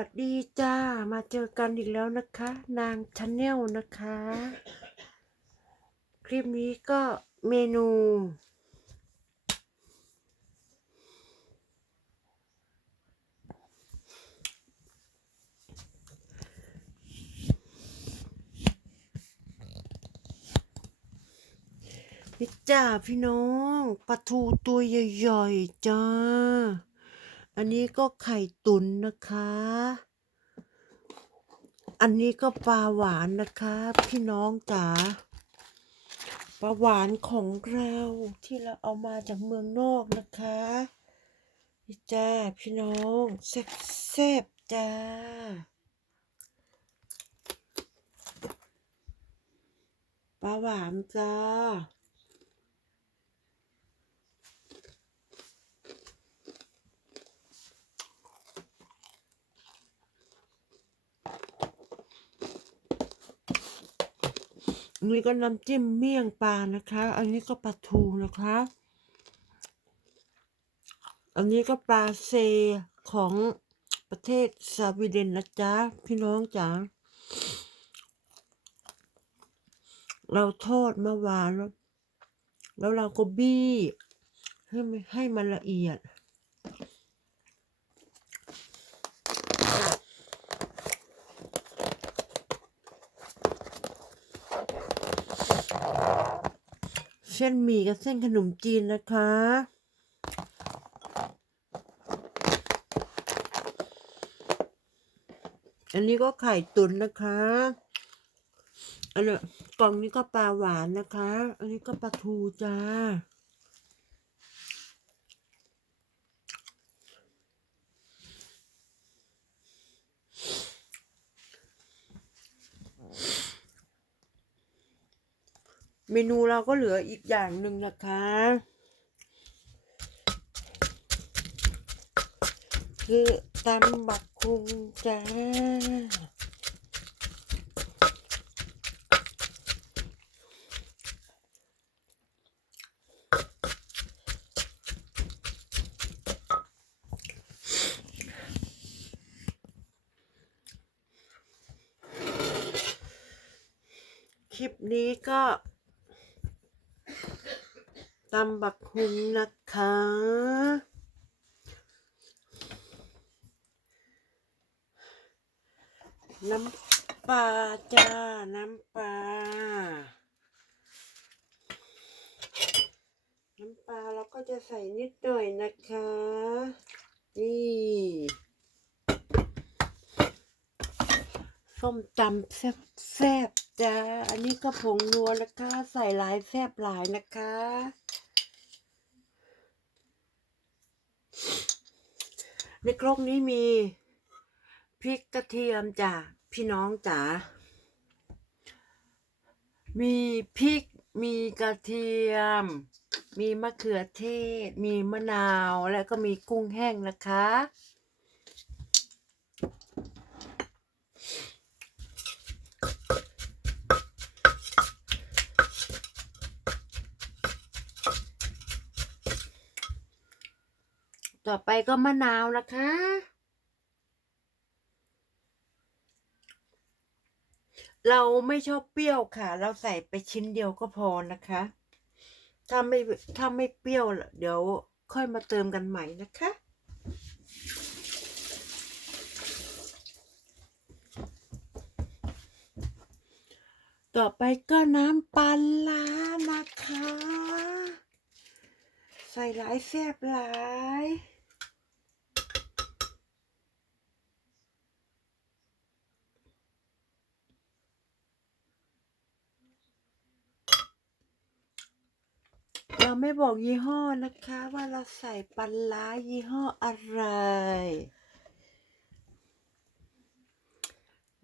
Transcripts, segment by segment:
วัสดีจ้า มาเจอกันอีกแล้วนะคะ นางชาแนลนะคะ คลิปนี้ก็เมนู นี่จ้าพี่น้องปลาทูตัวใหญ่ๆจ้า อันนี้ก็ไข่ตุ๋นนะคะ อันนี้ก็ปลาหวานนะคะ พี่น้องจ๋า ปลาหวานของเราที่เราเอามาจากเมืองนอกนะคะนี่จ้าพี่น้องแซ่บๆจ้า ปลาหวานจ้า นนี้ก็น้ำจิ้มเมี่ยงปลานะคะ อันนี้ก็ปลาทูนะคะ อันนี้ก็ปลาเซของประเทศสวีเดนนะจ๊ะ พี่น้องจ๋า เราทอดมาหวานแล้วแล้วเราก็บี้ให้ให้มันละเอียด เส้นหมี่กับเส้นขนมจีนนะคะ อันนี้ก็ไข่ตุ๋นนะคะ อันนี้กล่องนี้ก็ปลาหวานนะคะ อันนี้ก็ปลาทูจ้า เมนูเราก็เหลืออีกอย่างหนึ่งนะคะ คือตำบักคุงจ้าคลิปนี้ก็ ตำบักฮุงนะคะ น้ำปลาจ้า น้ำปลา น้ำปลาเราก็จะใส่นิดหน่อยนะคะ นี่ส้มตำแซ่บแซ่บๆ จ้าอันนี้ก็ผงนัวนะคะ ใส่หลายแซบหลายนะคะ ในครกนี้มีพริกกระเทียมจ้ะพี่น้องจ๋า มีพริก มีกระเทียม มีมะเขือเทศ มีมะนาว และก็มีกุ้งแห้งนะคะ ต่อไปก็มะนาวนะคะ เราไม่ชอบเปรี้ยวค่ะ เราใส่ไปชิ้นเดียวก็พอนะคะ ถ้าไม่ถ้าไม่เปรี้ยวเดี๋ยวค่อยมาเติมกันใหม่นะคะ ต่อไปก็น้ำปลาร้านะคะ ใส่หลายแซ่บหลาย ไม่บอกยี่ห้อนะคะ ว่าเราใส่ปลาร้ายี่ห้ออะไร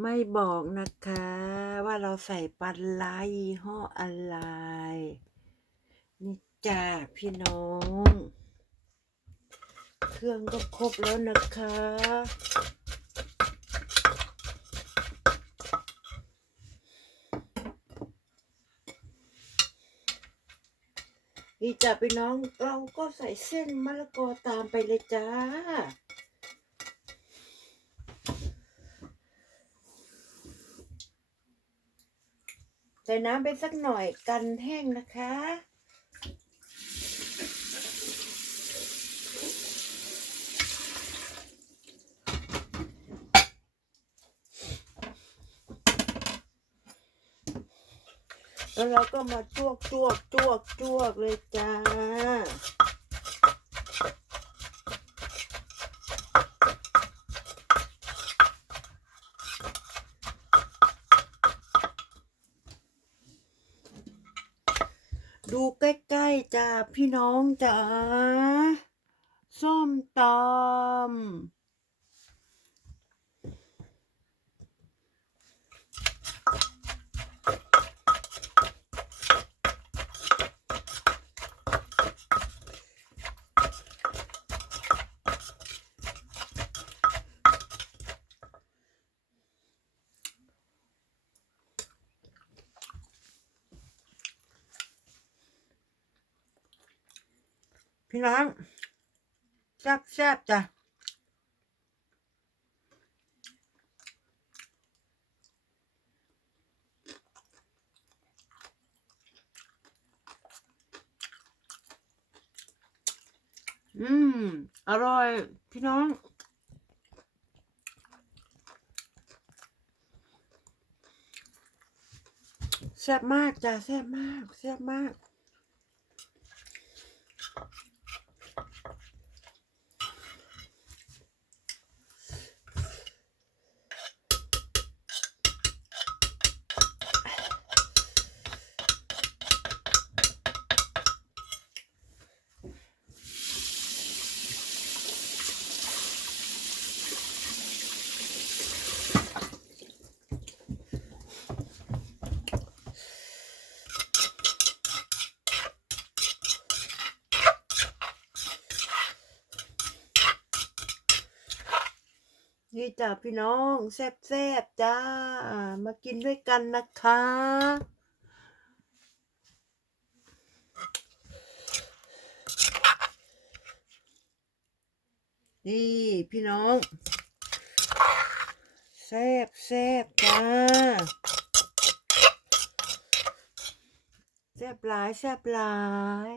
ไม่บอกนะคะ ว่าเราใส่ปลาร้ายี่ห้ออะไร นี่จ้าพี่น้อง เครื่องก็ครบแล้วนะคะ นี่จ้ะพี่น้องเราก็ใส่เส้นมะละกอตามไปเลยจ้า ใส่น้ำไปสักหน่อยกันแห้งนะคะ แล้วเราก็มาจวกจวกจวกจวกเลยจ้า ดูใกล้ๆจ้าพี่น้องจ้าส้มตำ พี่น้องแซ่บแซ่บจ้ะอืม อร่อยพี่น้อง แซ่บมากจ้ะแซ่บมากแซ่บมาก นี่ จ้ะพี่น้องแซ่บแซ่บจ้า มากินด้วยกันนะคะ นี่พี่น้องแซ่บแซ่บจ้าแซ่บหลายแซ่บหลาย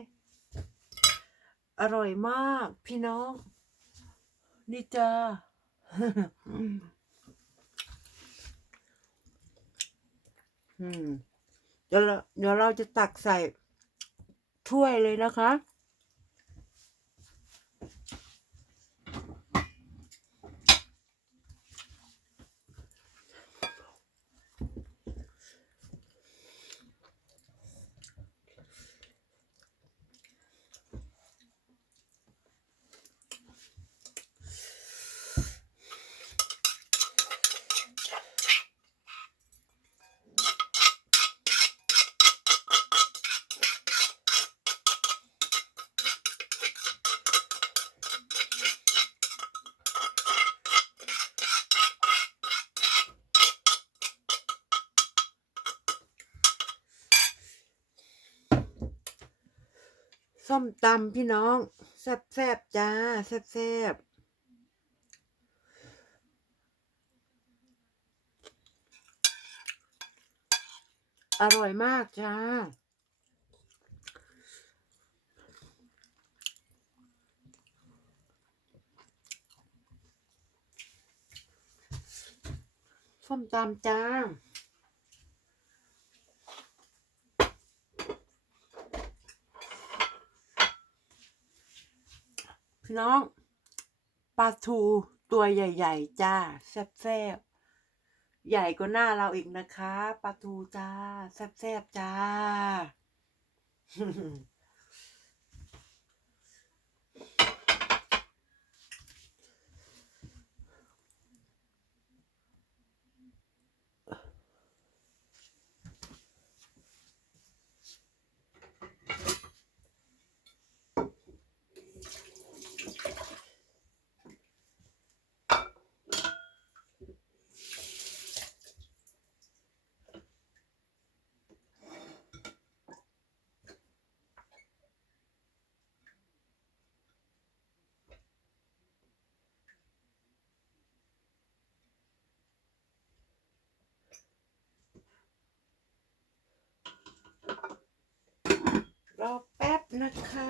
อร่อยมากพี่น้อง นี่จ้า อืมเดี๋ยวเราเดี๋ยวเราจะตักใส่ถ้วยเลยนะคะ ส้มตำพี่น้อง แซ่บๆจ้า แซ่บๆอร่อยมากจ้า ส้มตำจ้า พี่น้องปลาทูตัวใหญ่ ๆ จ้า แซ่บๆ ใหญ่กว่าหน้าเราอีกนะคะปลาทูจ้า แซ่บๆ จ้า รอแป๊บนะคะ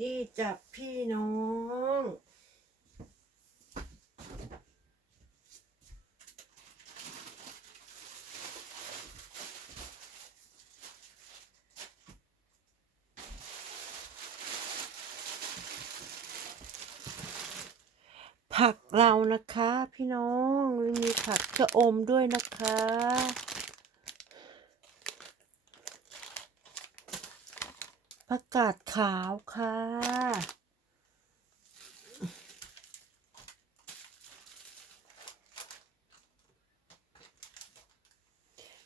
นี่จับพี่น้อง ผักเรานะคะ พี่น้องมีผักชะอมด้วยนะคะ ผักกาดขาวค่ะ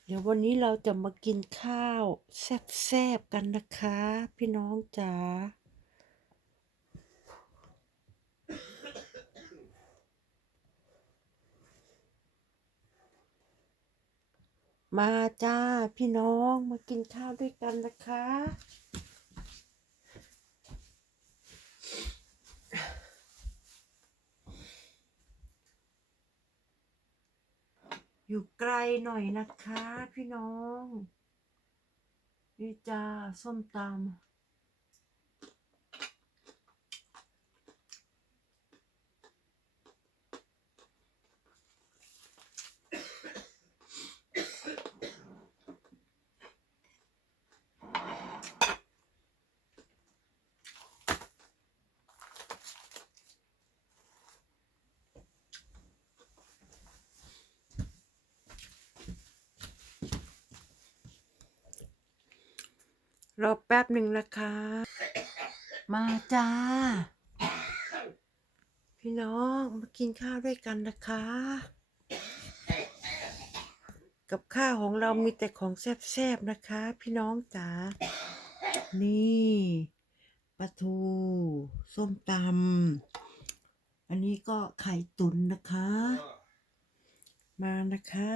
เดี๋ยววันนี้เราจะมากินข้าวแซ่บๆกันนะคะ พี่น้องจ๋า มาจ้าพี่น้องมากินข้าวด้วยกันนะคะ อยู่ไกลหน่อยนะคะ พี่น้องนี่จ้าส้มตำ รอแป๊บหนึ่งนะคะ มาจ้า พี่น้องมากินข้าวด้วยกันนะคะ กับข้าวของเรามีแต่ของแซ่บๆนะคะ พี่น้องจ๋า นี่ปลาทู ส้มตำ อันนี้ก็ไข่ตุ๋นนะคะ มานะคะ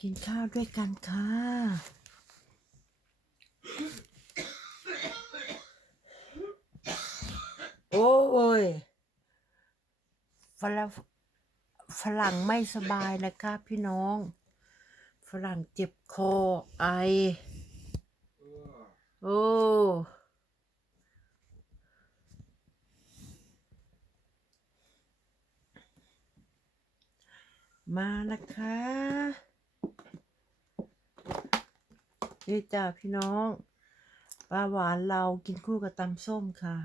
กินข้าวด้วยกันค่ะ โอ้ยฝรั่งฝรั่งไม่สบายนะคะพี่น้อง ฝรั่งเจ็บคอไอ โอ้มานะคะ นี่จ้าพี่น้องปลาหวานเรากินคู่กับตำส้มค่ะ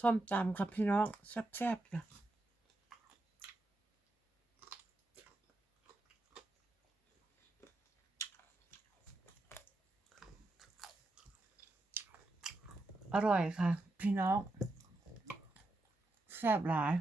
ส้มตำครับพี่น้องแซ่บๆจ้ะ อร่อยค่ะ พี่น้องแซ่บหลาย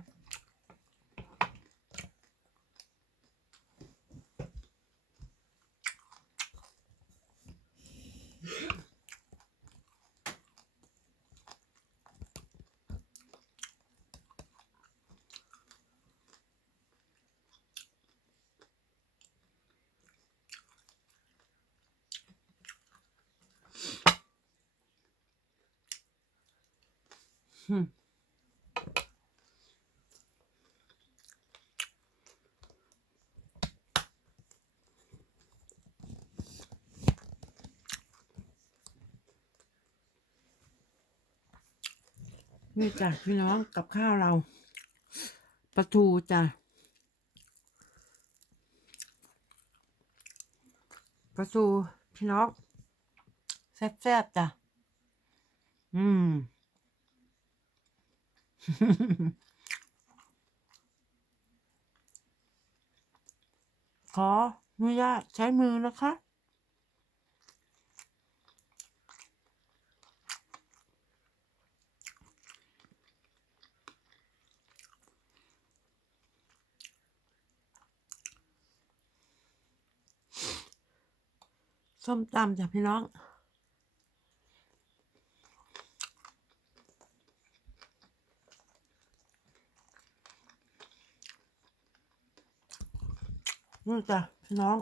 นี่จ้ะพี่น้องกับข้าวเราปลาทูจ้ะปลาทูพี่น้องแซ่บๆจ้ะอืม ขออนุญาตใช้มือนะคะ ส้มตำจ้ะพี่น้อง นี่จ้ะพี่น้อง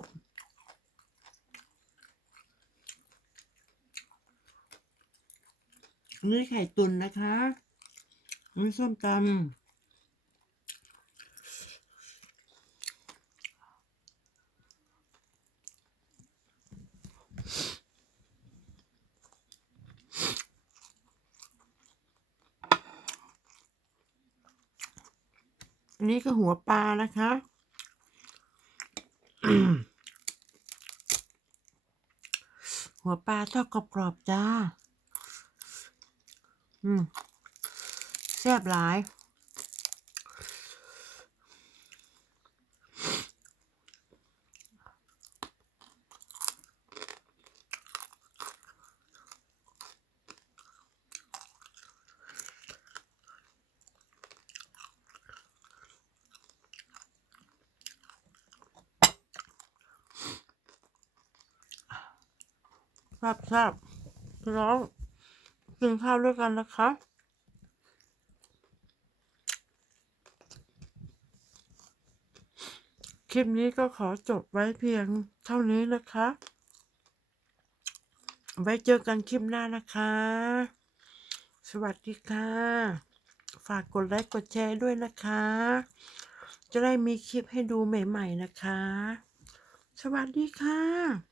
นี่ไข่ตุนนะคะนี่ส้มตำนนี้ก็หัวปลานะคะ หัวปลาทอดกรอบๆจ้า อืมแซ่บหลาย แซ่บแซ่บพี่น้องกินข้าวด้วยกันนะคะคลิปนี้ก็ขอจบไว้เพียงเท่านี้นะคะ ไว้เจอกันคลิปหน้านะคะ สวัสดีค่ะ ฝากกดไลค์กดแชร์ด้วยนะคะ จะได้มีคลิปให้ดูใหม่ ๆ นะคะ สวัสดีค่ะ